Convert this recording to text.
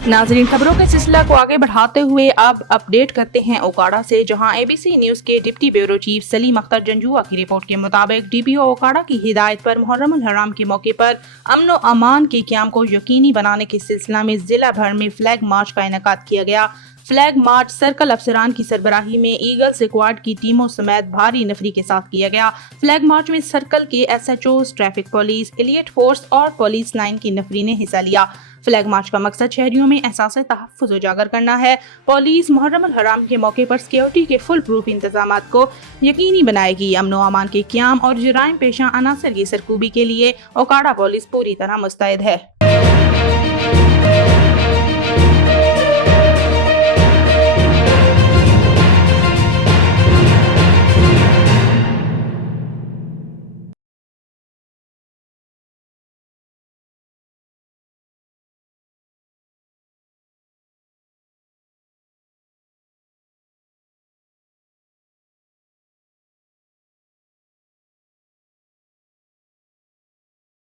नाजरीन, खबरों के सिलसिला को आगे बढ़ाते हुए अब अपडेट करते हैं ओकाड़ा से, जहां एबीसी न्यूज के deputy bureau chief Salim Akhtar Janjua की रिपोर्ट के मुताबिक डीपीओ ओकाड़ा की हिदायत पर मुहर्रम उल हराम के मौके पर अमन व अमान के क़याम को यकीनी बनाने के सिलसिला में जिला भर में फ्लैग मार्च का इनेकाद किया गया। फ्लैग मार्च सर्कल अफसरान की सरबराही में ईगल स्क्वाड की टीमों समेत भारी नफरी के साथ किया गया। फ्लैग मार्च में सर्कल के SHO, traffic police, elite force और पुलिस लाइन की नफरी ने हिस्सा लिया। फ्लैग मार्च का मकसद शहरियों में एहसास तहफ़्फ़ुज़ उजागर करना है। पुलिस मुहर्रम उल हराम के मौके पर सिक्योरिटी के फुल प्रूफ इंतजाम को यकीनी बनाएगी। अमन व अमान के क़याम और जराइम पेशा अनासर की सरकूबी के लिए ओकाड़ा पुलिस पूरी तरह मुस्तैद है।